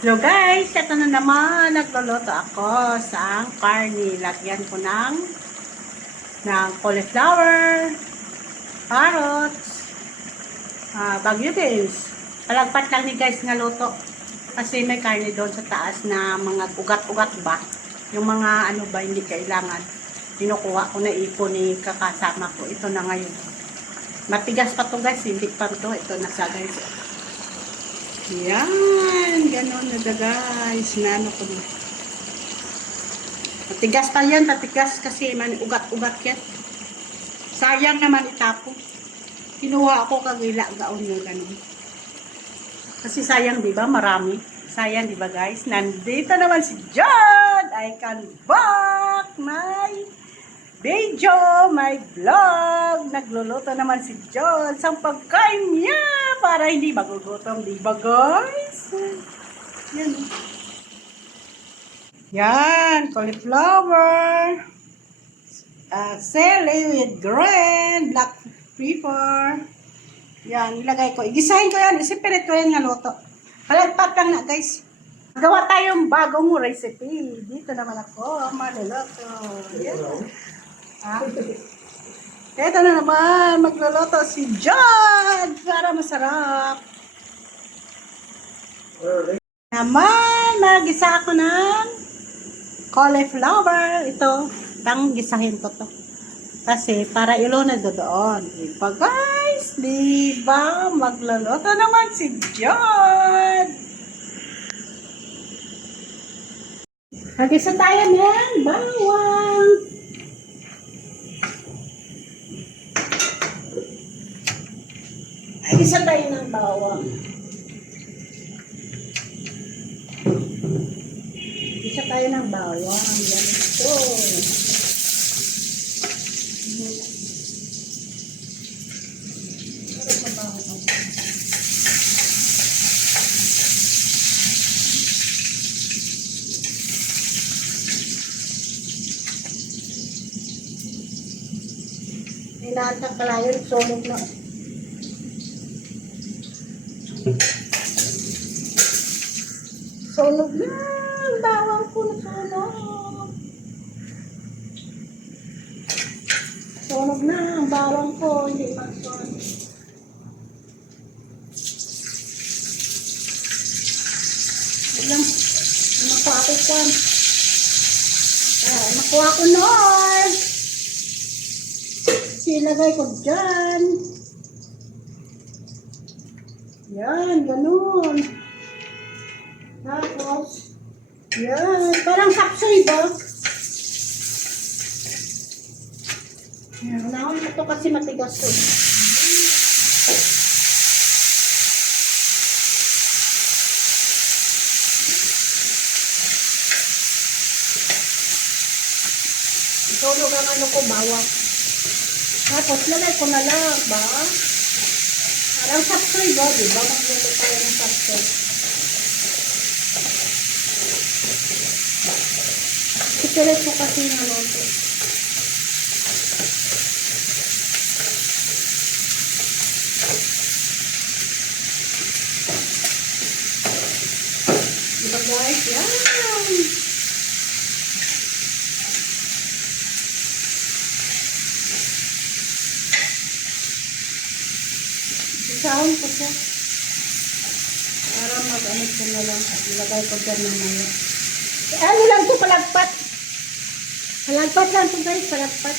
Hello guys, ito na naman, nagluluto ako sa karne. Lagyan ko ng cauliflower, carrots, bagyo beans. Palagpat lang ni guys nga luto. Kasi may karne doon sa taas na mga ugat-ugat ba. Yung mga ano ba, hindi kailangan. Kinukuha ko na ipon ni kakasama ko. Ito na ngayon. Matigas pa to guys, hindi pa to. Ito na sa guys. Yan, ganon na guys. Nano ko na. Matigas pa yan, matigas kasi man ugat-ugat yan. Sayang naman itapo. Kinuha ako kagila gaon yung ganon. Kasi sayang, di ba? Marami. Sayang, di ba guys? Nandito naman si John. I can back my video, my vlog. Nagluluto naman si John sa pagkain niya para hindi magugutom, di ba guys? Yan. Yan, cauliflower. Celery with green, black pepper. Yan, ilagay ko. Igisahin ko yan. Isipirit ko yan nga luto. Palagpat lang na guys. Gawa tayong bagong recipe. Dito naman ako, maluluto. Yan. Ha? Ito na naman, magluluto si John para masarap. Naman, magisa ako ng cauliflower. Ito, tang gisahin ko to. Kasi para ilunod doon. Diba guys? Diba? Magluluto naman si John. Magisa tayo ng bawang. Magisa tayo ng bawang. Magisa tayo ng bawang. Yan ito. Inaantak pala yun, solog na. Solog na, bawang po na solog. Solog na, ang bawang ko, hindi mag-solog. Alam, nakuha ko yan. Nakuha ko noon. Silagay ko dyan. Yan, ganun. Tapos, yan, parang kapsoy ba? Yan, unahon ko to kasi matigas to. Tulog ang ano ko, bawang. Tapos, lalay ko na lang, ba? Parang kapsoy ba? Diba? Magluto tayo ng kapsoy. Sikilit ko kasi yung luto. Diba guys? Yan! Isahon ko siya. Para mag-ano ko na lang. Ilagay ko dyan naman. Ano lang ito, palagpat. Palagpat lang ito guys, palagpat.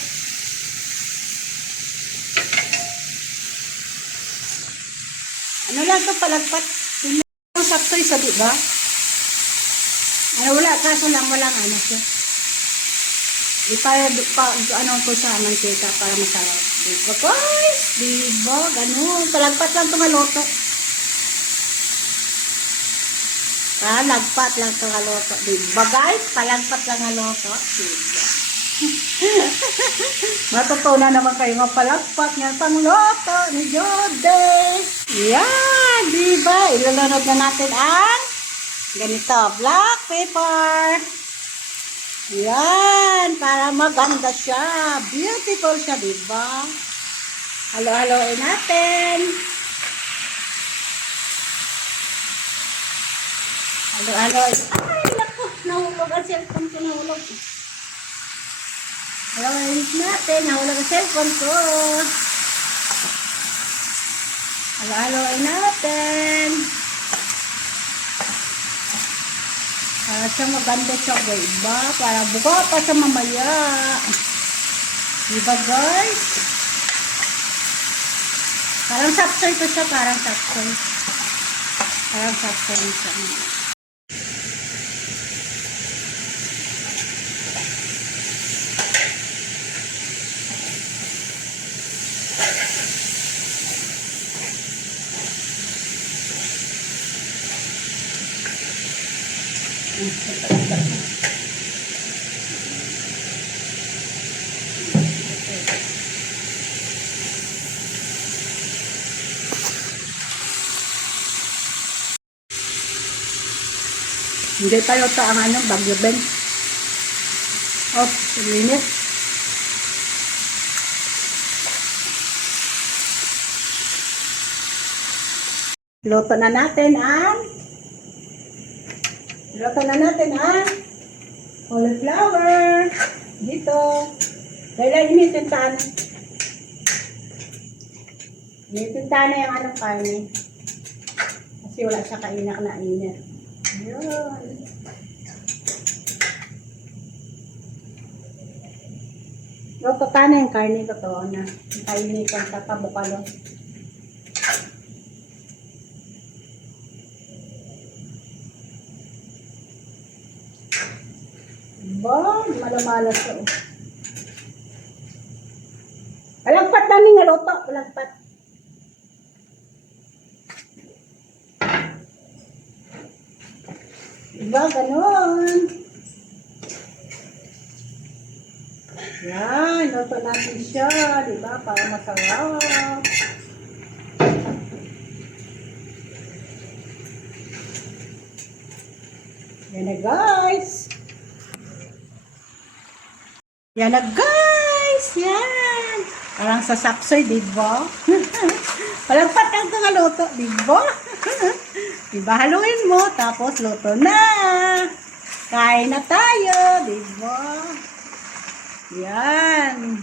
Ano lang ito, palagpat. Yung saktoy sa diba? Ano, wala, kaso lang, walang ano siya. Ano ko sa mantika para masarap. Diba guys? Diba? Ganun. Palagpat lang ito nga luto. Palagpat lang ito nga luto. Diba guys? Palagpat lang nga luto. Diba? Matutunan naman kayo nga palagpat nga pangluto ni Jode. Yan. Diba? Ilulunod na natin ang ganito. Black pepper. Yan, para maganda siya. Beautiful siya, diba? Halo-haloin natin. Halo-halo. Ay, naku. Nahulog ang cellphone ko. Nahulog. Halo-halo natin. Nahulog ang cellphone ko. Halo-haloin natin. Para siya maganda siya, diba? Para buka pa sa mamaya. Diba, guys? Parang sapsoy to siya, parang sapsoy. Parang sapsoy siya. Hindi pa luto ang bagyo Ben. Oh, linis. Luto na natin ang cauliflower. Dito. Dahil initintahan. Initintahan na yung karne. Kasi wala siya kainak na init. Ayun. Luto na yung karne. Totoo na. Kainitan sa tabukalo. Ba, malamalas ko. Alagpat namin nga luto. Alagpat. Diba, ganun. Yan, luto natin siya. Diba, para masarap. Yan na, guys. Yan na, guys. Yan. Parang sa sapsoy, diba? Palagpat ang nga luto, diba? Diba, haluin mo, tapos luto na. Kain na tayo, diba? Yan.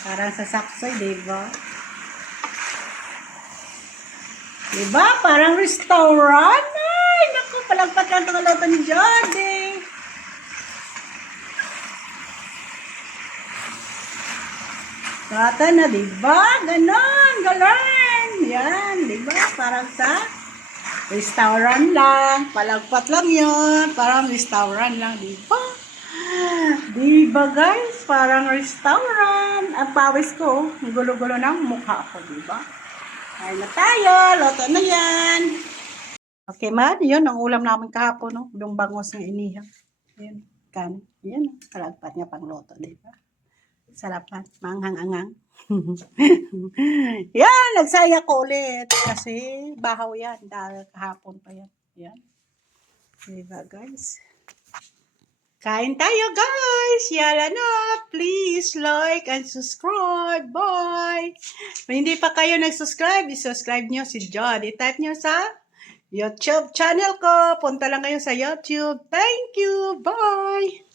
Parang sa sapsoy, diba? Diba? Parang restaurant. Ay, naku, palagpat lang ang luto ni Jody. Kata na, diba? Ganon, ganon. Yan, diba? Parang sa restaurant lang. Palagpat lang yun. Parang restaurant lang, diba? Diba, guys? Parang restaurant. Ang pawis ko, ang gulo-gulo ng mukha ko, diba? Kain na tayo. Luto na yan. Okay, man. Yun, ang ulam namin kahapon, no? Yung bangos ng inihaw. Yan, kan. Yan, palagpat niya pang luto, diba? Sarapan, manghang-angang. Yan, nagsaya ko ulit. Kasi bahaw yan. Dahil kahapon pa yan. Yan. Diba, guys? Kain tayo, guys. Yala na. Please like and subscribe. Bye. Kung hindi pa kayo nag-subscribe, i-subscribe nyo si John. I-type nyo sa YouTube channel ko. Punta lang kayo sa YouTube. Thank you. Bye.